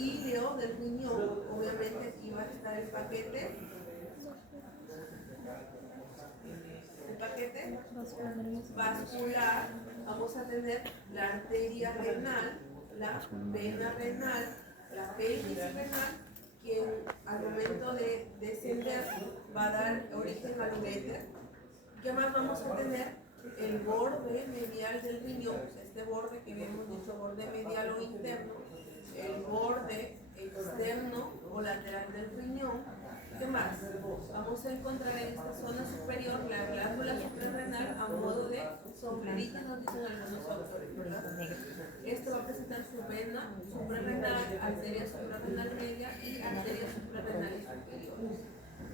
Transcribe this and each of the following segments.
ilio del riñón, obviamente aquí va a estar el paquete vascular, vamos a tener la arteria renal, la vena renal, la pelvis renal, que al momento de descender va a dar origen al uréter. ¿Qué más vamos a tener? El borde medial del riñón, este borde que habíamos dicho, borde medial o interno, el borde externo o lateral del riñón. ¿Qué más? Vamos a encontrar en esta zona superior la glándula suprarrenal a modo de sombrerito, nos dicen algunos autores, ¿verdad? Esto va a presentar su vena suprarrenal, arteria suprarrenal media y arteria suprarrenal superior.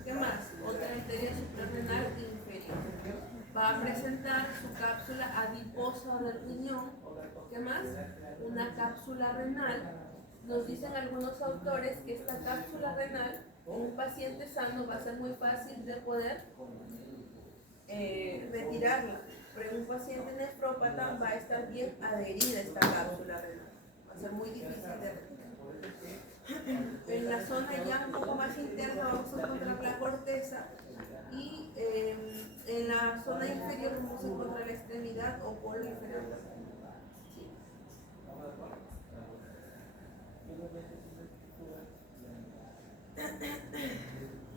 ¿Qué más? Otra arteria suprarrenal inferior. Va a presentar su cápsula adiposa del riñón. ¿Qué más? Una cápsula renal. Nos dicen algunos autores que esta cápsula renal en un paciente sano va a ser muy fácil de poder retirarla, pero en un paciente nefrópata va a estar bien adherida esta cápsula renal. Va a ser muy difícil de retirar. En la zona ya un poco más interna vamos a encontrar la corteza y en la zona inferior vamos a encontrar la extremidad o polo inferior. ¿Sí?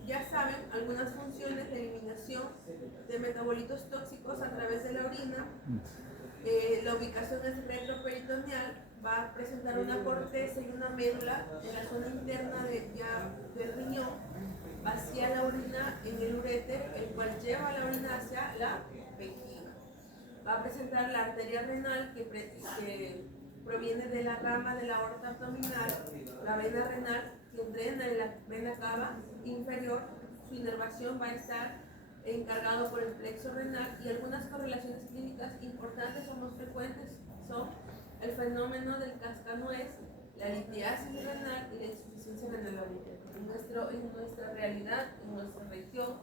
Ya saben algunas funciones de eliminación de metabolitos tóxicos a través de la orina. La ubicación es retroperitoneal, va a presentar una corteza y una médula en la zona interna del riñón, vacía la orina en el uréter, el cual lleva la orina hacia la vejiga. Va a presentar la arteria renal que proviene de la rama de la aorta abdominal, la vena renal que drena en la vena cava inferior. Su inervación va a estar encargado por el plexo renal, y algunas correlaciones clínicas importantes o más frecuentes son el fenómeno del cascanuez, la litiasis renal y la insuficiencia renal aguda. En nuestra realidad, en nuestra región,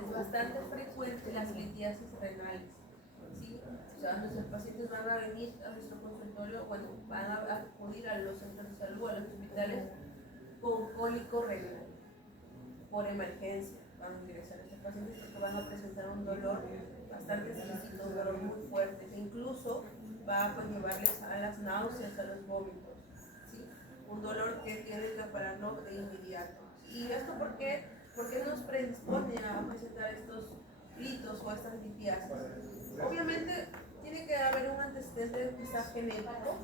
es bastante frecuente las litiasis renales. ¿Sí? O sea, nuestros pacientes van a venir a nuestro consultorio, bueno, van a acudir a los centros de salud, a los hospitales con cólico renal por emergencia. Van a ingresar a estos pacientes porque van a presentar un dolor bastante exquisito, un dolor muy fuerte, que incluso va a llevarles a las náuseas, a los vómitos, ¿sí? Un dolor que tienen que pararlo de inmediato. ¿Y esto por qué? Porque nos predispone a presentar estos gritos o estas litiasis. Obviamente tiene que haber un antecedente quizás genético,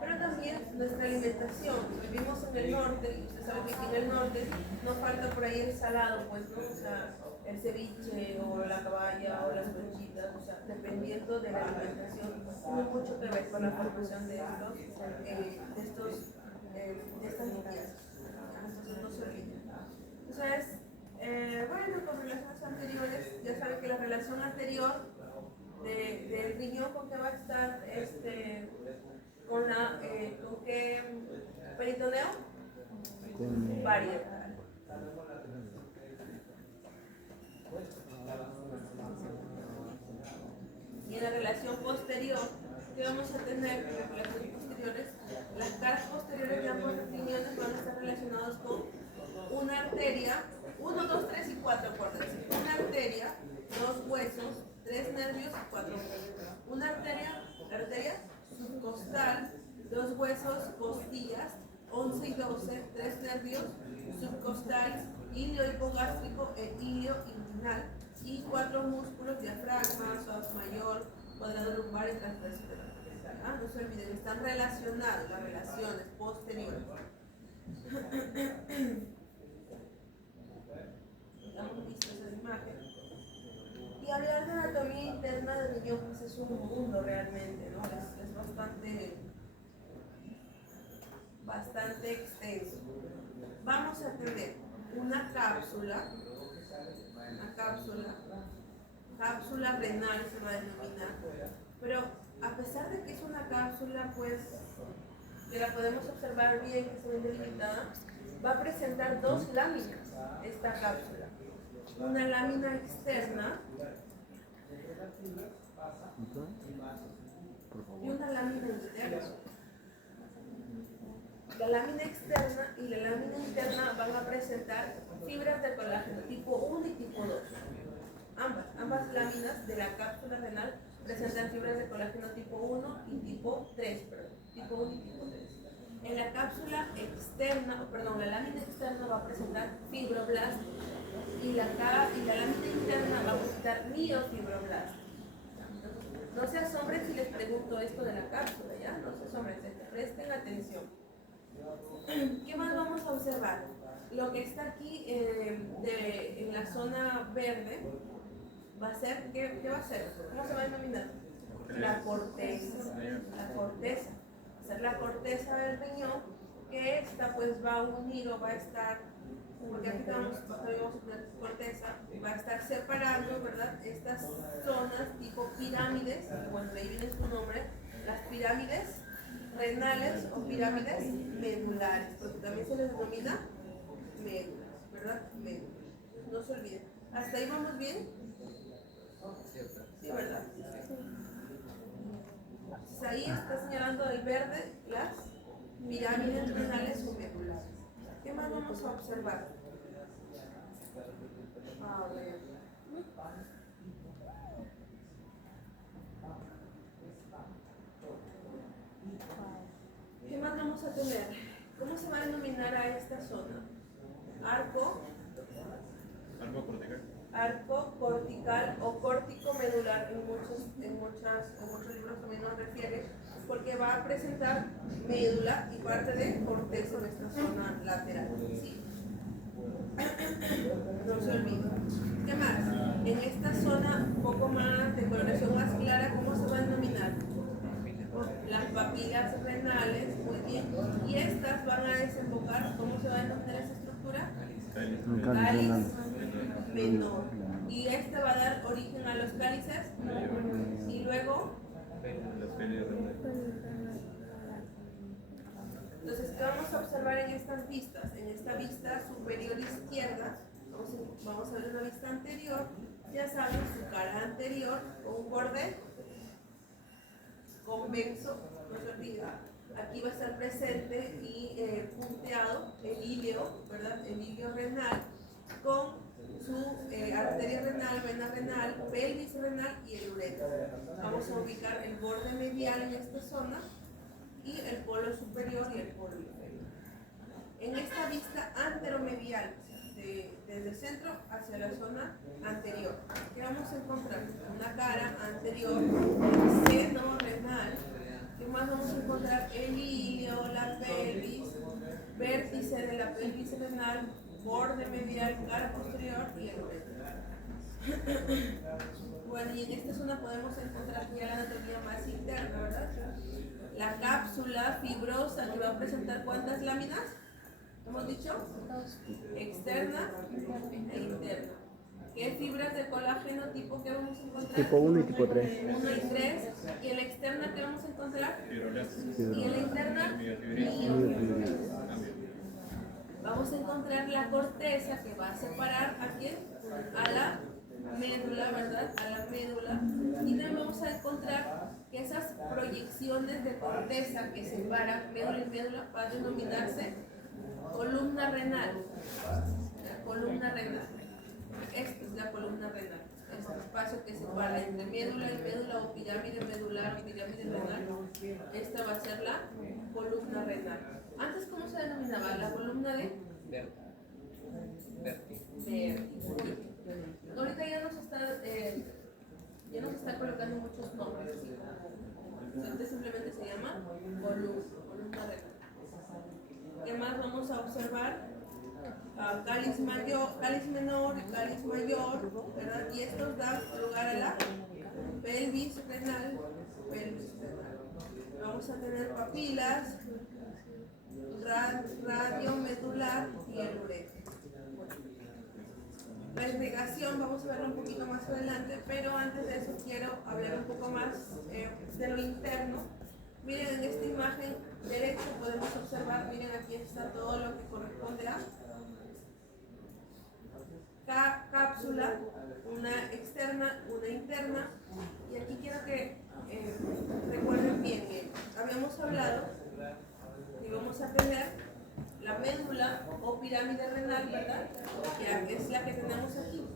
pero también nuestra alimentación. Vivimos en el norte, y usted sabe que aquí en el norte no falta por ahí el salado, pues, ¿no? O sea, el ceviche o la caballa o las conchitas, o sea, dependiendo de la alimentación, tiene mucho que ver con la formación de estas litiasis. Entonces no se olviden. Entonces, bueno, con relaciones anteriores, ya saben que la relación anterior del riñón con que va a estar con qué peritoneo varietal. Y en la relación posterior, ¿qué vamos a tener en las relaciones posteriores? Las caras posteriores de ambos riñones van a estar relacionados con una arteria, 1, 2, 3 y 4, acuérdense. Una arteria, 2 huesos, 3 nervios y 4 músculos. Una arteria, la arteria subcostal, 2 huesos, costillas, 11 y 12, 3 nervios subcostales, ilio hipogástrico e ilio inguinal, y 4 músculos, diafragma, psoas mayor, cuadrado lumbar y transverso intervertebral. No se olviden, están relacionadas las relaciones posteriores. Hemos visto esa imagen. Y hablar de anatomía interna del riñón pues es un mundo realmente, ¿no? Es bastante extenso. Vamos a tener una cápsula renal se va a denominar, pero a pesar de que es una cápsula, pues que la podemos observar bien, que se ve delimitada, va a presentar 2 láminas esta cápsula. Una lámina externa y una lámina interna. la lámina externa y la lámina interna van a presentar fibras de colágeno tipo 1 y tipo 2. Ambas láminas de la cápsula renal presentan fibras de colágeno tipo 1 y tipo 3, perdón, tipo 1 y tipo 3. En la cápsula externa, perdón, la lámina externa va a presentar fibroblastos y la lámina interna va a presentar miofibroblastos. No se asombren si les pregunto esto de la cápsula, ¿ya? No se asombren, presten atención. ¿Qué más vamos a observar? Lo que está aquí en la zona verde va a ser, ¿qué va a ser? ¿Cómo se va a denominar? La corteza. La corteza. Va a ser la corteza del riñón, que esta pues va a unir o va a estar, porque aquí vamos a poner corteza, va a estar separando, ¿verdad? Estas zonas tipo pirámides, bueno, de ahí viene su nombre, las pirámides renales o pirámides medulares, porque también se les denomina médulas, ¿verdad? Médulas. No se olviden. ¿Hasta ahí vamos bien? Sí, ¿verdad? Entonces ahí está señalando el verde las pirámides renales o medulares. ¿Qué más vamos a observar? A ver. ¿Qué más vamos a tener? ¿Cómo se va a denominar a esta zona? Arco cortical o córtico medular, en muchos libros también nos refiere, porque va a presentar médula y parte de corteza en esta zona lateral. ¿Sí? No se olvide. ¿Qué más? En esta zona un poco más de coloración más clara, ¿cómo se va a denominar? Las papilas renales, muy bien. Y estas van a desembocar, ¿cómo se va a denominar esa estructura? Cáliz menor. Y este va a dar origen a los cálices y luego. Entonces, ¿qué vamos a observar en estas vistas? En esta vista superior izquierda, vamos a ver una vista anterior. Ya saben, su cara anterior con un borde convexo, no se olvida. Aquí va a estar presente y punteado el ilio, ¿verdad? El ilio renal con su arteria renal, vena renal, pelvis renal y el ureter. Vamos a ubicar el borde medial en esta zona y el polo superior y el polo inferior. En esta vista anteromedial, desde el centro hacia la zona anterior, ¿qué vamos a encontrar? Una cara anterior, seno renal. ¿Qué más vamos a encontrar? El ilio, la pelvis, vértice de la pelvis renal, borde medial, cara posterior y el ureter. Bueno, y en esta zona podemos encontrar ya la anatomía más interna, ¿verdad? La cápsula fibrosa que va a presentar ¿cuántas láminas? ¿Hemos dicho? Externa e interna. ¿Qué fibras de colágeno tipo que vamos a encontrar? Tipo 1 y tipo 3. 1 y 3. ¿Y en la externa qué vamos a encontrar? Y en la interna, vamos a encontrar la corteza que va a separar a quién? A la médula, ¿verdad? A la médula. Y también vamos a encontrar que esas proyecciones de corteza que separan médula y médula van a denominarse columna renal. La columna renal. Esta es la columna renal. Es el espacio que separa entre médula y médula o pirámide medular o pirámide renal. Esta va a ser la columna renal. Antes, ¿cómo se denominaba? La columna de Verti. Ahorita ya nos está colocando muchos nombres. ¿Sí? Entonces simplemente se llama columna renal. ¿Qué más vamos a observar? Cáliz menor y cáliz mayor, ¿verdad? Y estos dan lugar a la pelvis renal. Vamos a tener papilas, radio medular y el ureter. La irrigación vamos a verlo un poquito más adelante, pero antes de eso quiero hablar un poco más de lo interno. Miren, en esta imagen derecha podemos observar, miren, aquí está todo lo que corresponde a cápsula, una externa, una interna. Y aquí quiero que recuerden bien, habíamos hablado y vamos a tener la médula o pirámide renal, ¿verdad? Que es la que tenemos aquí.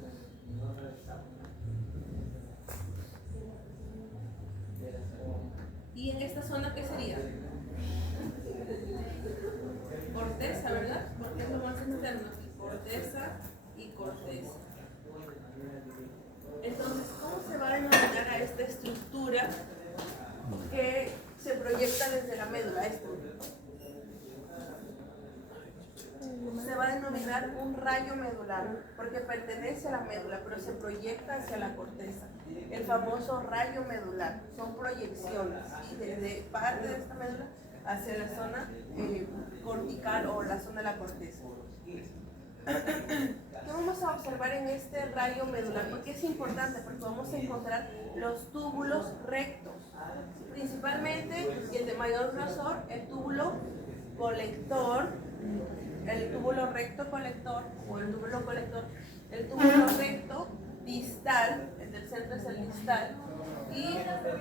¿Y en esta zona qué sería? Corteza, ¿verdad? Porque es lo más externo. Corteza y corteza. Entonces, ¿cómo se va a denominar a esta estructura que se proyecta desde la médula? Se va a denominar un rayo medular, porque pertenece a la médula, pero se proyecta hacia la corteza. El famoso rayo medular. Son proyecciones, ¿sí? Desde parte de esta médula hacia la zona cortical o la zona de la corteza. ¿Qué vamos a observar en este rayo medular? Porque es importante, porque vamos a encontrar los túbulos rectos, principalmente, y el de mayor grosor, el túbulo colector, el túbulo recto colector o el túbulo colector, el túbulo recto distal, el del centro es el distal, y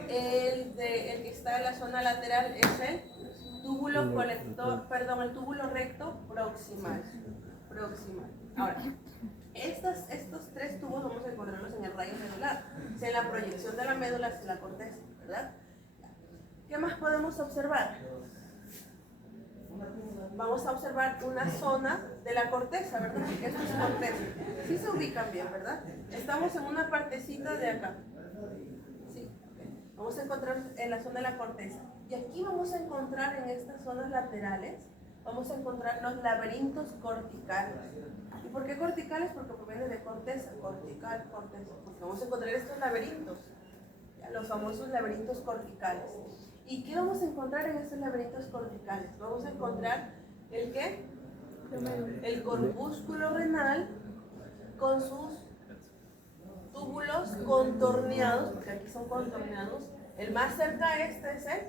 el que está en la zona lateral es el túbulo colector, perdón, el túbulo recto proximal. Ahora, estos tres tubos vamos a encontrarlos en el rayo medular, en la proyección de la médula hacia la corteza, ¿verdad? ¿Qué más podemos observar? Vamos a observar una zona de la corteza, ¿verdad? Esto es corteza. Sí se ubican bien, ¿verdad? Estamos en una partecita de acá. Sí. Vamos a encontrar en la zona de la corteza. Y aquí vamos a encontrar en estas zonas laterales, vamos a encontrar los laberintos corticales. ¿Y por qué corticales? Porque proviene de corteza, cortical, corteza. Porque vamos a encontrar estos laberintos, los famosos laberintos corticales. ¿Y qué vamos a encontrar en estos laberintos corticales? Vamos a encontrar ¿el qué? El corpúsculo renal con sus túbulos contorneados, porque aquí son contorneados. El más cerca a este es el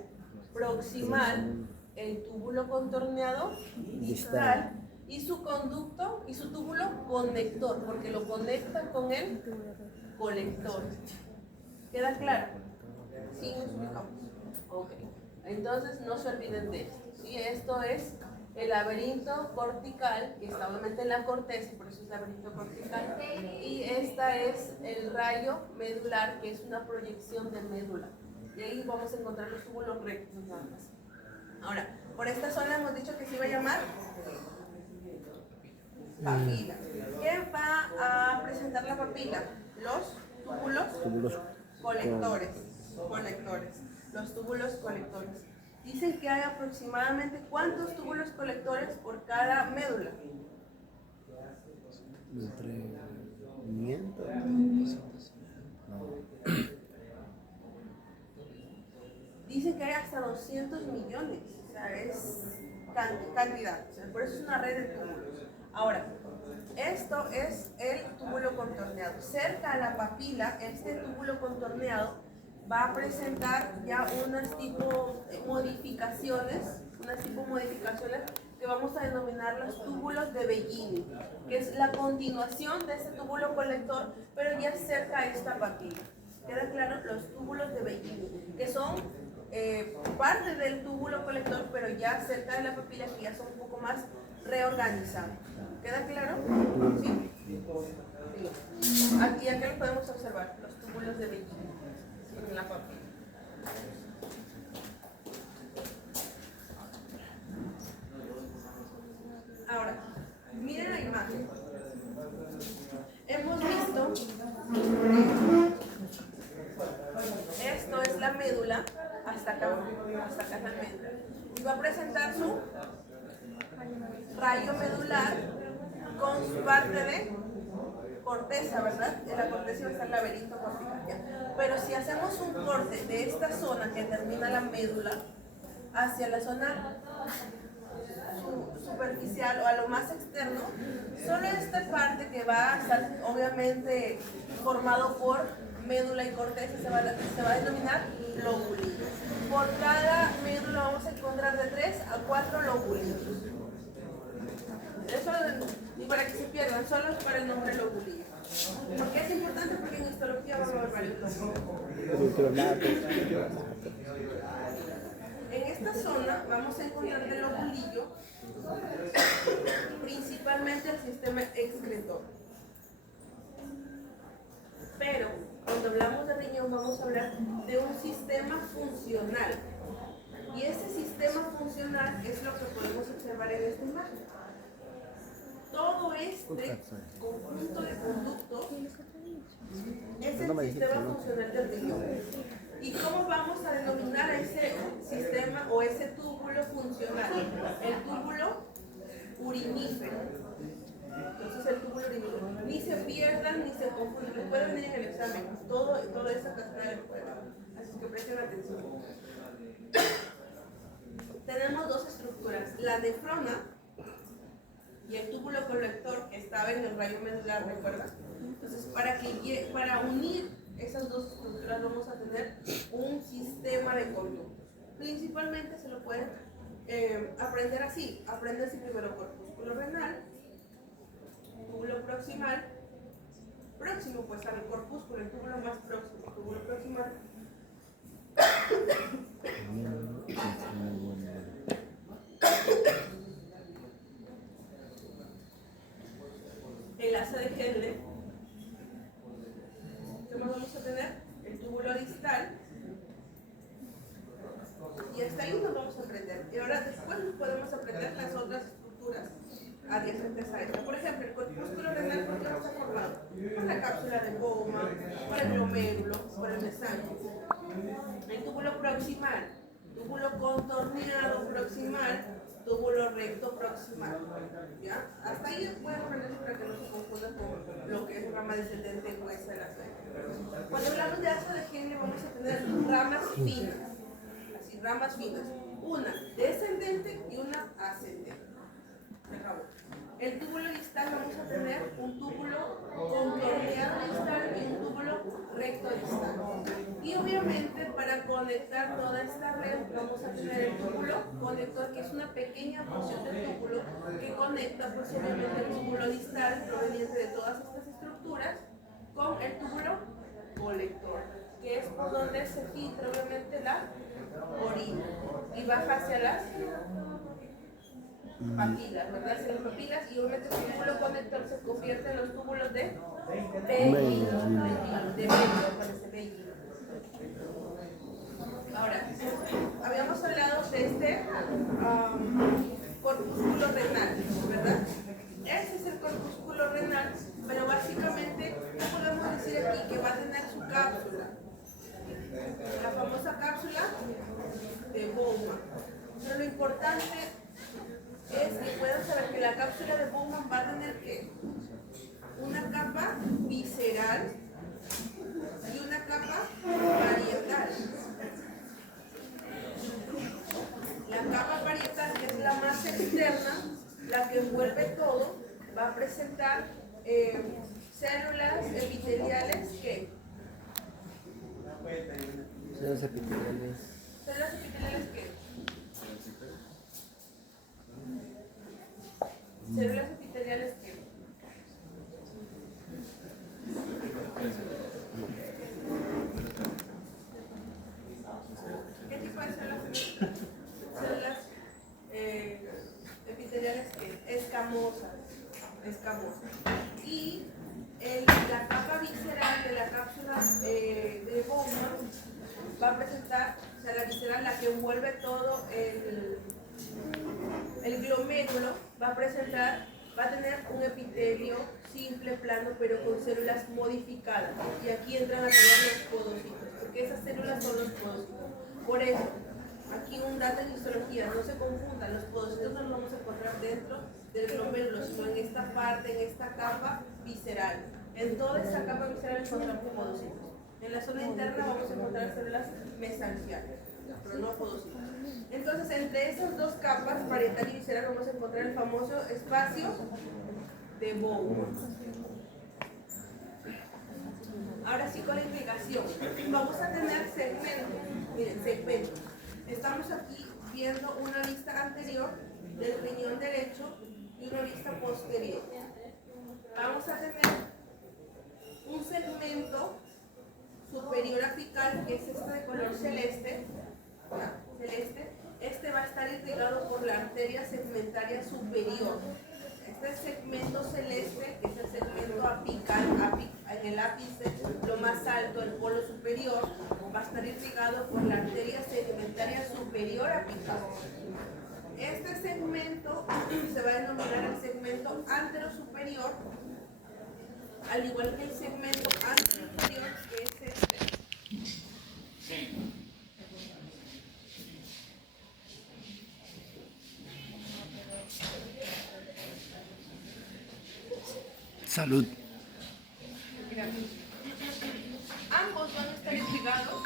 proximal, el túbulo contorneado distal y su conducto y su túbulo conector, porque lo conecta con el colector. ¿Queda claro? Sí, nos ubicamos. Ok. Entonces no se olviden de esto. ¿Sí? Esto es el laberinto cortical, que está obviamente en la corteza, por eso es laberinto cortical. Y esta es el rayo medular, que es una proyección de médula. Y ahí vamos a encontrar los túbulos rectos nada más. Ahora, por esta zona hemos dicho que se iba a llamar papila. ¿Qué va a presentar la papila? Los túbulos colectores. Los túbulos colectores. Dicen que hay aproximadamente ¿cuántos túbulos colectores por cada médula? Entre 500. Dicen que hay hasta 200 millones. O sea, es cantidad. O sea, por eso es una red de túbulos. Ahora, esto es el túbulo contorneado. Cerca a la papila, este túbulo contorneado va a presentar ya unas tipo modificaciones que vamos a denominar los túbulos de Bellini, que es la continuación de este túbulo colector, pero ya cerca a esta papila. ¿Queda claro? Los túbulos de Bellini, que son parte del túbulo colector, pero ya cerca de la papila, que ya son un poco más reorganizados. ¿Queda claro? ¿Sí? Sí. Aquí lo podemos observar, los túbulos de Bellini en la papila. Ahora, miren la imagen. Hemos visto, esto es la médula, hasta acá es la médula. Y va a presentar su rayo medular con su parte de corteza, ¿verdad? En la corteza va a estar el laberinto cortical. Pero si hacemos un corte de esta zona que termina la médula hacia la zona superficial o a lo más externo, solo esta parte que va a estar obviamente formado por médula y corteza se va a denominar lobulillos. Por cada médula vamos a encontrar de 3 a 4 lobulillos. Eso ni para que se pierdan, solo es para el nombre lobulillo. Porque es importante, porque en histología vamos a ver varios lobulillos. En esta zona vamos a encontrar del lobulillo principalmente el sistema excretor. Pero cuando hablamos de riñón vamos a hablar de un sistema funcional. Y ese sistema funcional es lo que podemos observar en esta imagen. Todo este conjunto de conductos es el sistema funcional del riñón. ¿Y cómo vamos a denominar a ese sistema o ese túbulo funcional? El túbulo urinífero. Entonces el túbulo urinífero. Ni se pierdan ni se confundan. Les pueden venir en el examen. Toda esa cascada de prueba. Así que presten atención. Tenemos dos estructuras. La nefrona y el túbulo colector que estaba en el rayo medular, ¿recuerdan? Entonces, para unir esas dos estructuras vamos a tener un sistema de conductos. Principalmente se lo pueden aprender así. Aprenderse primero corpúsculo renal, túbulo proximal, próximo pues al corpúsculo, el túbulo más próximo, túbulo proximal. El asa de Henle. ¿Qué más vamos a tener? El túbulo distal. Y hasta ahí nos vamos a aprender. Y ahora después podemos aprender las otras estructuras adyacentes a esta. Por ejemplo, el corpúsculo renal, ¿por qué no está formado? Por la cápsula de Bowman, por el glomérulo, por el mesangius. El túbulo proximal, túbulo contorneado proximal, túbulo recto proximal. ¿Ya? Hasta ahí pueden aprender para que no se confundan con lo que es rama descendente gruesa de la suegra. Cuando hablamos de asa de Henle vamos a tener ramas finas. Así, ramas finas. Una descendente y una ascendente. Se acabó. El túbulo distal vamos a tener un túbulo contorneado distal y un túbulo recto distal. Y obviamente para conectar toda esta red vamos a tener el túbulo conector, que es una pequeña porción del túbulo que conecta pues obviamente el túbulo distal proveniente de todas estas estructuras con el túbulo colector, que es por donde se filtra obviamente la orina y baja hacia las papilas, ¿verdad? Hacia las papilas, y obviamente el túbulo conector se convierte en los túbulos de Bellin. Ahora, habíamos hablado de este corpúsculo renal, ¿verdad? Ese es el corpúsculo renal, pero básicamente, ¿qué podemos decir aquí? Que va a tener su cápsula, la famosa cápsula de Bowman. Pero lo importante es que puedan saber que la cápsula de Bowman va a tener que una capa visceral y una capa parietal. La capa parietal, que es la más externa, la que envuelve todo, va a presentar células epiteliales que Células epiteliales. ¿Células epiteliales qué? ¿Células epiteliales qué? ¿Qué tipo de células? Células epiteliales qué? Escamosas. Y la capa visceral de la cápsula de Bowman va a presentar, o sea, la visceral, la que envuelve todo el glomérulo, va a tener un epitelio simple, plano, pero con células modificadas. Y aquí entran a tener los podocitos, porque esas células son los podocitos. Por eso, aquí un dato de histología, no se confundan, los podocitos no los vamos a encontrar dentro del glomérulo, sino en esta parte, en esta capa visceral. En toda esta capa visceral encontramos podocitos. En la zona interna vamos a encontrar células mesangiales, pero no podocitos. Entonces, entre esas dos capas, parietal y visceral, vamos a encontrar el famoso espacio de Bowman. Ahora sí, con la indicación, vamos a tener segmentos. Miren, segmentos. Estamos aquí viendo una vista anterior del riñón derecho y una vista posterior. Vamos a tener un segmento superior apical, que es este de color celeste. Celeste. segmento celeste, que es el segmento apical, en el ápice, lo más alto, el polo superior, va a estar irrigado por la arteria segmentaria superior apical. Este segmento se va a denominar el segmento anterosuperior, al igual que el segmento anteroinferior, que es este. Salud. Ambos van a estar irrigados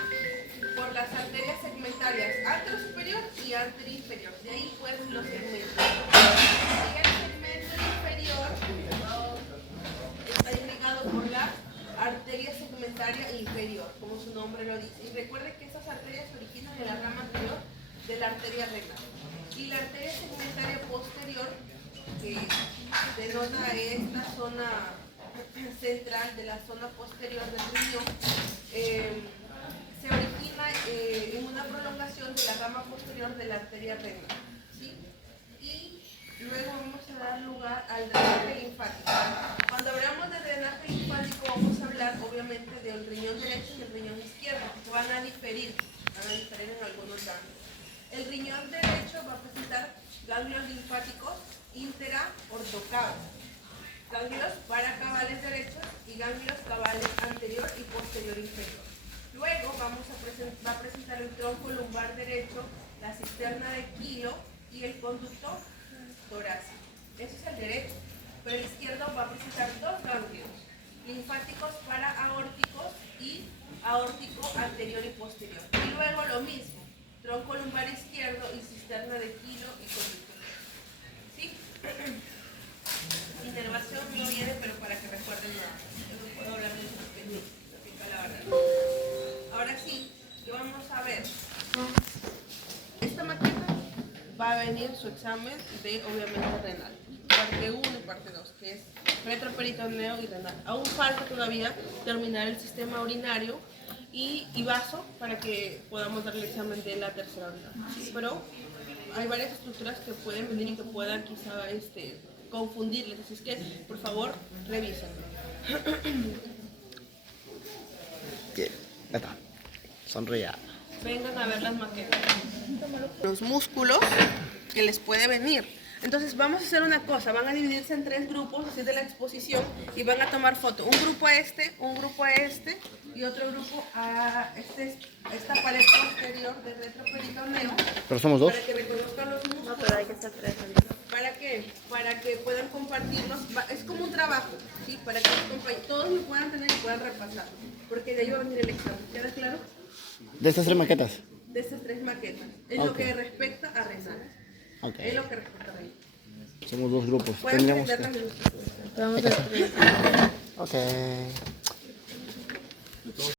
por las arterias segmentarias anterosuperior y anteroinferior. De ahí pues los segmentos. Y el segmento inferior está irrigado por la arteria segmentaria inferior, como su nombre lo dice. Y recuerden que estas arterias se originan en la rama anterior de la arteria renal. Y la arteria segmentaria posterior, que denota esta zona central de la zona posterior del riñón, se origina en una prolongación de la rama posterior de la arteria renal, ¿sí? Y luego vamos a dar lugar al drenaje linfático. Cuando hablamos de drenaje linfático vamos a hablar obviamente del riñón derecho y el riñón izquierdo, que van a diferir en algunos ganglios. El riñón derecho va a presentar ganglios linfáticos interaortocavos, ganglios paracavales derechos y ganglios cavales anterior y posterior inferior. Luego va a presentar el tronco lumbar derecho, la cisterna de Kilo y el conducto torácico. Ese es el derecho. Pero el izquierdo va a presentar dos ganglios linfáticos paraaórticos y aórtico anterior y posterior. Y luego lo mismo, tronco lumbar izquierdo y cisterna de Kilo y conducto. ¿Sí? Inervación no viene, pero para que recuerden nada. Yo no puedo hablar de eso porque no pica la verdad. Ahora sí, ¿qué vamos a ver? Esta maqueta va a venir su examen de, obviamente, renal. Parte 1 y parte 2, que es retroperitoneo y renal. Aún falta todavía terminar el sistema urinario y vaso para que podamos dar el examen de la tercera orina. Pero hay varias estructuras que pueden venir y que puedan quizá confundirles, así es que por favor revisen. Bien, ya está. Sonría. Vengan a ver las maquetas. Los músculos que les puede venir. Entonces vamos a hacer una cosa, van a dividirse en 3 grupos así de la exposición y van a tomar foto. Un grupo a este, un grupo a este y otro grupo a esta pared posterior del retroperitoneo. ¿Pero somos 2? Para que reconozcan los músculos. No, pero hay que ser 3. ¿Para qué? Para que puedan compartirlos. Es como un trabajo, ¿sí? Para que todos lo puedan tener y puedan repasar. Porque de ahí va a venir el examen. ¿Queda claro? ¿De estas 3 maquetas? De estas 3 maquetas. Es lo que respecta a renal. Okay. Es lo que respecta a renal. Somos 2 grupos. Pueden Tendríamos prender que... las luces. Vamos a Ok.